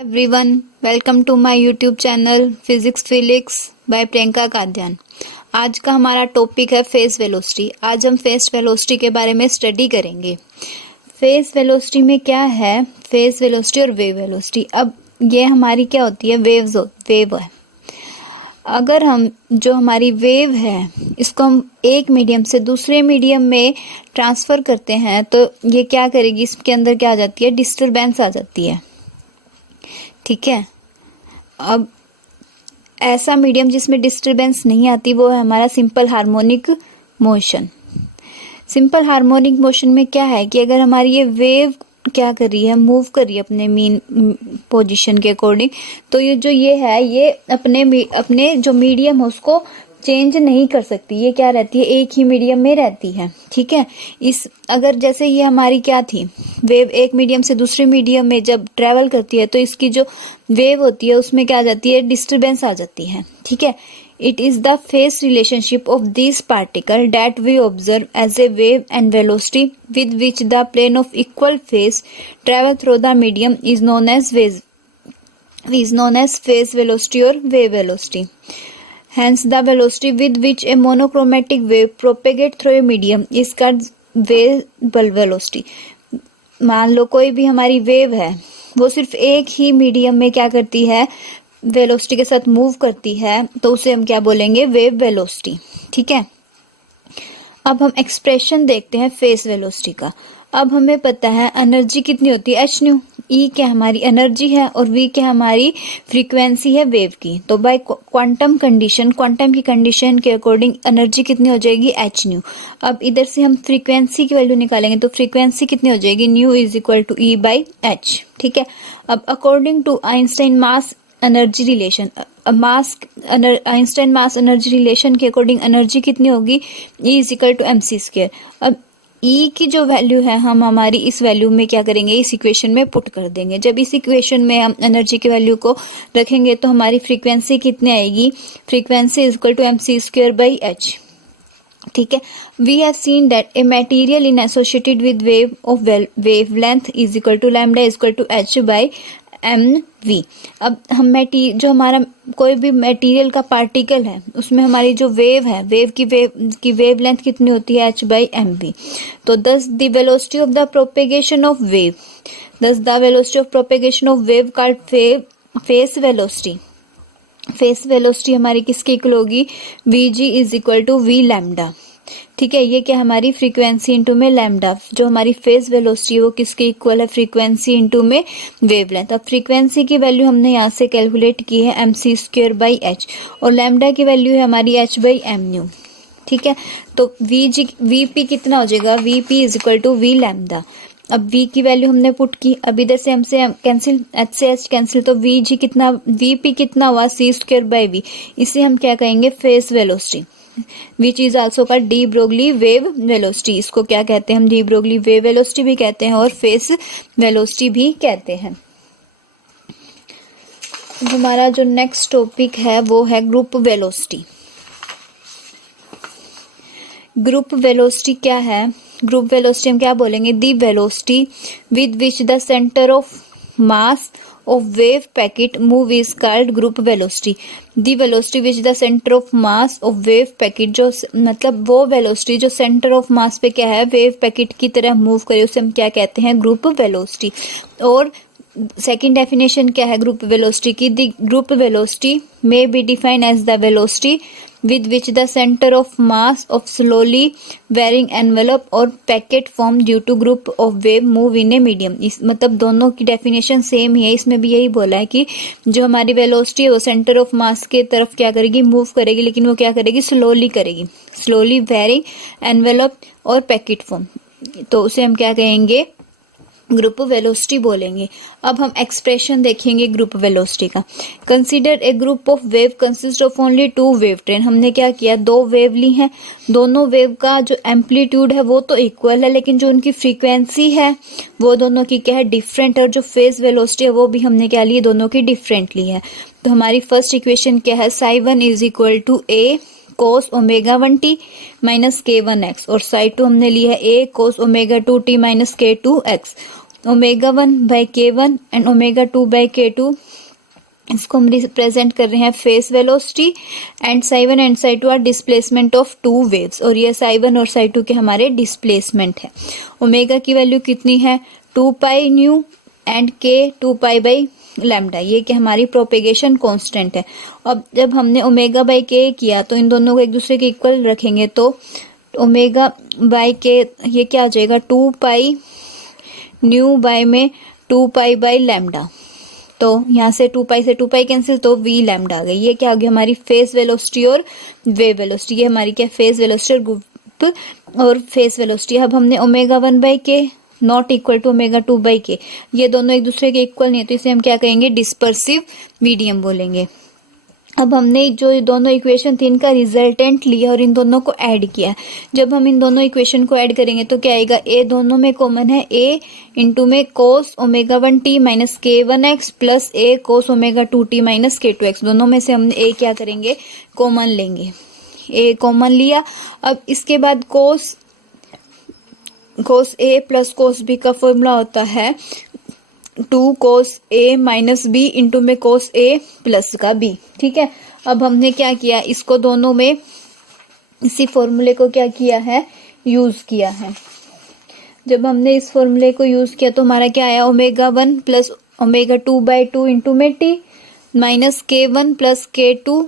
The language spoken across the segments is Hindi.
Everyone, welcome to my YouTube channel physics felix by Priyanka Kadyan. आज का हमारा टॉपिक है फेस वेलोसिटी। आज हम फेस वेलोसिटी के बारे में स्टडी करेंगे। फेस वेलोसिटी में क्या है, फेस वेलोसिटी और वेव वेलोसिटी। अब ये हमारी क्या होती है, वेव है। अगर हम जो हमारी वेव है इसको हम एक मीडियम से दूसरे मीडियम में ट्रांसफर करते हैं तो ये क्या करेगी, इसके अंदर क्या आ जाती है, डिस्टरबेंस आ जाती है। ठीक है। अब ऐसा मीडियम जिसमें डिस्टरबेंस नहीं आती वो है हमारा simple harmonic motion. Simple harmonic motion में क्या है कि अगर हमारी ये वेव क्या कर रही है, मूव कर रही है अपने मीन पोजीशन के अकॉर्डिंग, तो ये है ये अपने जो मीडियम है उसको चेंज नहीं कर सकती। ये क्या रहती है, एक ही मीडियम में रहती है। ठीक है। अगर जैसे ये हमारी क्या थी, वेव एक मीडियम से दूसरे मीडियम में जब ट्रेवल करती है तो इसकी जो वेव होती है उसमें क्या आ जाती है, डिस्टरबेंस आ जाती है। ठीक है। It is the phase relationship of this particle that we observe as a wave and velocity with which the plane of equal phase travel through the medium is known as phase velocity और wave velocity. Hence, the velocity with which a monochromatic wave propagates through a medium is called wave velocity. मान लो कोई भी हमारी वेव है, वो सिर्फ एक ही मीडियम में क्या करती है, वेलोसिटी के साथ मूव करती है, तो उसे हम क्या बोलेंगे, वेव वेलोसिटी। ठीक है। अब हम एक्सप्रेशन देखते हैं फेस वेलोसिटी का। अब हमें पता है एनर्जी कितनी होती है, एच न्यू। ई क्या हमारी एनर्जी है और वी क्या हमारी फ्रीक्वेंसी है वेव की। तो बाय क्वांटम की कंडीशन के अकॉर्डिंग एनर्जी कितनी हो जाएगी, एच न्यू। अब इधर से हम फ्रीक्वेंसी की वैल्यू निकालेंगे तो फ्रीक्वेंसी कितनी हो जाएगी, nu is equal to E by H. ठीक है। अब according to Einstein mass energy relation, Einstein mass energy relation के अकॉर्डिंग एनर्जी कितनी होगी, E is equal to M C square. अब ई की जो वैल्यू है हम हमारी इस वैल्यू में क्या करेंगे, इस इक्वेशन में पुट कर देंगे। जब इस इक्वेशन में हम एनर्जी की वैल्यू को रखेंगे तो हमारी फ्रीक्वेंसी कितनी आएगी, frequency is equal to M C square by H. ठीक है। We have seen that a material in associated with wave of wavelength is equal to lambda is equal to H by M V. अब हम जो हमारा कोई भी मटेरियल का पार्टिकल है उसमें हमारी जो वेव है, वेव की वेवलेंथ कितनी होती है, एच बाई एम वी। तो thus the velocity of the propagation of wave, called phase velocity. Phase velocity हमारी किसकी इक्वल होगी, V G is equal to V lambda. ठीक है। ये क्या हमारी फ्रीक्वेंसी इंटू में लैम्डा, जो हमारी फेस वेलोसिटी है वो किसके इक्वल है, फ्रीक्वेंसी इंटू में वेवलेंथ। अब फ्रीक्वेंसी की वैल्यू हमने यहाँ से कैलकुलेट की है M C square by H, और लैम्डा की वैल्यू है हमारी एच बाई एम न्यू। ठीक है। तो वी पी कितना हो जाएगा, V P is equal to V lambda. अब v की वैल्यू हमने पुट की, अब इधर से हमसे कैंसिल, एच से एच कैंसिल, तो वी पी कितना हुआ, सी स्क्वायर बाई वी। इसे हम क्या कहेंगे, face velocity, which is also called de Broglie wave velocity. इसको क्या कहते हैं हम, डी ब्रोगली वेव वेलोसिटी भी कहते हैं और फेस वेलोसिटी भी कहते हैं। हमारा जो नेक्स्ट टॉपिक है वो है ग्रुप वेलोसिटी। ग्रुप वेलोसिटी क्या है, ग्रुप वेलोसिटी हम क्या बोलेंगे, the velocity with which the centre of mass of wave packet move is called group velocity. The velocity which the center of mass of wave packet, जो मतलब वो velocity जो center of mass पे क्या है, wave packet की तरह move करे, उसे हम क्या कहते हैं, group velocity। और सेकेंड डेफिनेशन क्या है ग्रुप वेलोसिटी की, the group velocity may be defined as the velocity with which the center of mass of slowly varying envelope or packet form due to group of wave move in a medium। इस मतलब दोनों की डेफिनेशन सेम ही है, इसमें भी यही बोला है कि जो हमारी वेलोसिटी है वो सेंटर ऑफ मास के तरफ क्या करेगी, मूव करेगी, लेकिन वो क्या करेगी, स्लोली करेगी, स्लोली वेरिंग एनवेलप और पैकेट फॉर्म, तो उसे हम क्या कहेंगे, ग्रुप वेलोसिटी बोलेंगे। अब हम एक्सप्रेशन देखेंगे ग्रुप वेलोसिटी का। Consider a group of wave consist of only two wave train. हमने क्या किया, दो वेव ली हैं, दोनों वेव का जो एम्पलीट्यूड है वो तो इक्वल है, लेकिन जो उनकी फ्रीक्वेंसी है वो दोनों की क्या है, डिफरेंट, और जो फेज वेलोसिटी है वो भी हमने क्या ली, दोनों की डिफरेंट ली है। तो हमारी फर्स्ट इक्वेशन क्या है, psi one is equal to a cos omega 1t minus k1x, और साई टू हमने ली है a cos omega 2t minus k2x। Omega 1 by K1 and omega 2 by K2, इसको हम रिप्रेजेंट कर रहे हैं phase velocity, and psi1 and psi2 are displacement of two waves, और ये psi1 और psi2 के हमारे डिस्प्लेसमेंट है। ओमेगा की वैल्यू कितनी है 2 pi nu and K 2 pi by lambda, ये कि हमारी प्रोपेगेशन कांस्टेंट है। अब जब हमने ओमेगा बाई K किया तो इन दोनों को एक दूसरे के इक्वल रखेंगे, तो ओमेगा बाई K ये क्या आ जाएगा 2 पाई न्यू बाय में 2 पाई बाई लैम्डा, तो यहाँ से 2 पाई से 2 पाई कैंसिल, तो v लैम्डा आ गई। ये क्या आ गई हमारी फेस वेलोसिटी और वेव वेलोसिटी, ये हमारी क्या फेस वेलोसिटी और ग्रुप और फेस वेलोसिटी। अब हमने omega 1 by K not equal to omega 2 by K, ये दोनों एक दूसरे के इक्वल नहीं है, तो इसे हम क्या कहेंगे डिस्पर्सिव मीडियम बोलेंगे। अब हमने जो दोनों इक्वेशन थी इनका रिजल्टेंट लिया और इन दोनों को ऐड किया। जब हम इन दोनों इक्वेशन को ऐड करेंगे तो क्या आएगा, a दोनों में कॉमन है, a इंटू में cos omega 1t minus K1x plus a cos omega 2t minus K2x, दोनों में से हमने a क्या करेंगे कॉमन लेंगे, a कॉमन लिया। अब इसके बाद cos a plus cos b का फॉर्मूला होता है 2 cos a minus B into में cos a प्लस का b, ठीक है। अब हमने क्या किया, इसको दोनों में इसी फॉर्मूले को क्या किया है यूज किया है। जब हमने इस फॉर्मूले को यूज किया तो हमारा क्या आया omega 1 plus omega 2 by 2 into में t minus K1 plus K2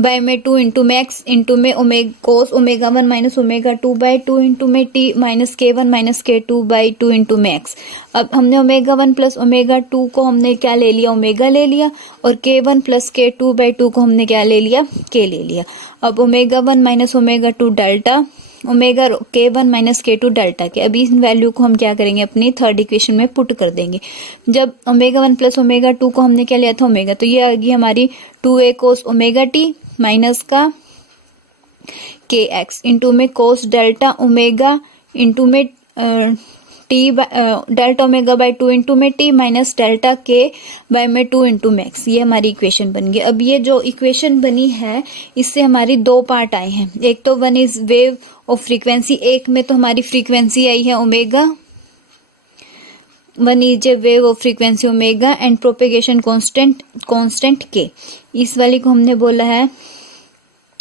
by में 2 इंटू में x इंटू में cos omega 1 minus omega 2 by 2 into में t minus K1 minus K2 by 2 into में x। अब हमने ओमेगा 1 प्लस ओमेगा 2 को हमने क्या ले लिया ओमेगा ले लिया, और K1 प्लस K2 बाई 2 को हमने क्या ले लिया K ले लिया। अब omega 1 minus omega 2 delta omega K1 minus K2 delta के, अभी इस वैल्यू को हम क्या करेंगे अपनी थर्ड इक्वेशन में पुट कर देंगे। जब ओमेगा 1 प्लस ओमेगा 2 को हमने क्या लिया था ओमेगा, तो ये आ गई हमारी 2a cos omega t minus का kx इंटू में कोस डेल्टा ओमेगा इंटू में t delta omega by 2 into में t minus delta k by में 2 इंटू में x, ये हमारी इक्वेशन बन गई। अब ये जो इक्वेशन बनी है इससे हमारी दो पार्ट आए हैं, एक तो one is wave of frequency, एक में तो हमारी फ्रीक्वेंसी आई है omega, one is a wave of frequency omega and propagation constant k, इस वाली को हमने बोला है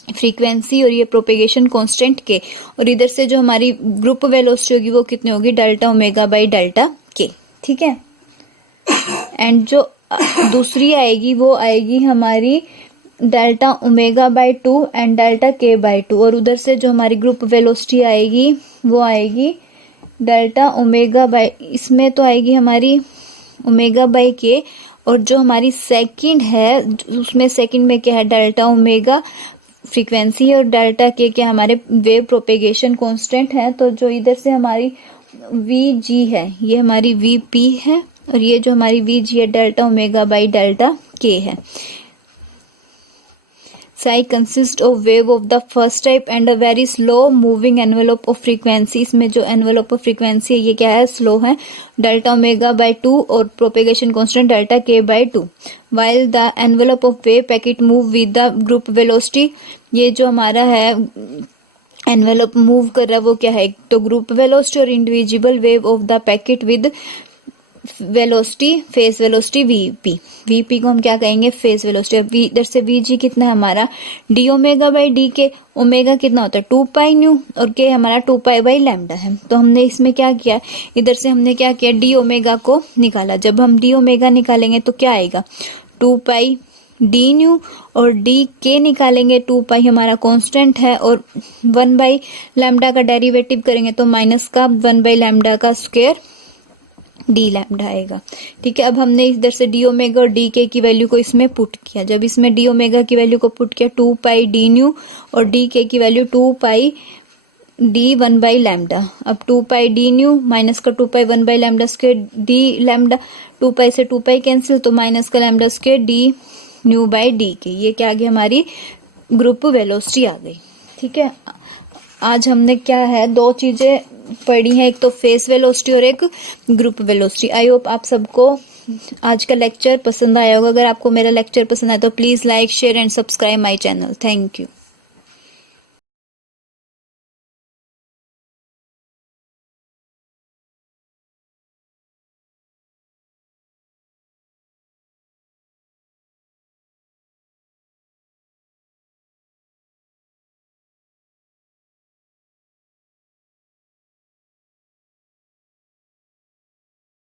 फ्रीक्वेंसी और ये प्रोपेगेशन कांस्टेंट k, और इधर से जो हमारी ग्रुप वेलोसिटी होगी वो कितनी होगी delta omega by delta k, ठीक है। एंड जो दूसरी आएगी वो आएगी हमारी delta omega by 2 and delta k by 2, और उधर से जो हमारी ग्रुप वेलोसिटी आएगी वो आएगी डेल्टा ओमेगा बाई, इसमें तो आएगी हमारी ओमेगा बाई k, और जो हमारी सेकंड है उसमें सेकंड में क्या है डेल्टा ओमेगा फ्रीक्वेंसी और डेल्टा के क्या हमारे वेव प्रोपेगेशन कांस्टेंट है। तो जो इधर से हमारी Vg है ये हमारी Vp है, और ये जो हमारी Vg है delta omega by delta k है। Psi consists of wave of the first type and a very slow moving envelope of frequency, इसमें जो envelope of frequency है ये क्या है slow है, डेल्टा ओमेगा बाई 2 और propagation constant delta k by 2, while the envelope of wave packet move with the group velocity, ये जो हमारा है एनवेलप मूव कर रहा है वो क्या है, तो ग्रुप वेलोसिटी और individual wave of the packet with velocity phase velocity VP को हम क्या कहेंगे फेस वेलोसिटी। अब इधर से वीजी कितना है हमारा डी ओमेगा बाई डी के, ओमेगा कितना होता है 2 पाई न्यू और के हमारा 2 पाई बाई लैम्डा है। तो हमने इसमें क्या किया, इधर से हमने क्या किया डी ओमेगा को निकाला। जब हम डी ओमेगा निकालेंगे तो क्या आएगा 2 पाई डी न्यू, और डी के निकालेंगे 2 पाई हमारा कांस्टेंट है, और 1 बाई लैम्डा का डेरिवेटिव करेंगे तो माइनस का 1 बाई लैम्डा का स्क्वायर डी लैम्डा आएगा। ठीक है, अब हमने इधर से डी ओमेगा और डी के की वैल्यू को इसमें पुट किया। जब इसमें डी ओमेगा की वैल्यू को पुट किया 2 पाई डी न्यू और डी के की value 2 pi D 1 by lambda. अब 2 पाई डी न्यू माइनस का 2 पाई 1 by lambda square D lambda, 2 pi से 2 पाई कैंसिल तो माइनस का lambda square D new by D के। ये क्या आ गई हमारी ग्रुप वेलोसिटी आ गई। ठीक है, आज हमने क्या है 2 चीजें पढ़ी है, एक तो फेस वेलोसिटी और एक ग्रुप वेलोसिटी। आई होप आप सबको आज का लेक्चर पसंद आया होगा। अगर आपको मेरा लेक्चर पसंद आया तो please like share and subscribe my channel. Thank you.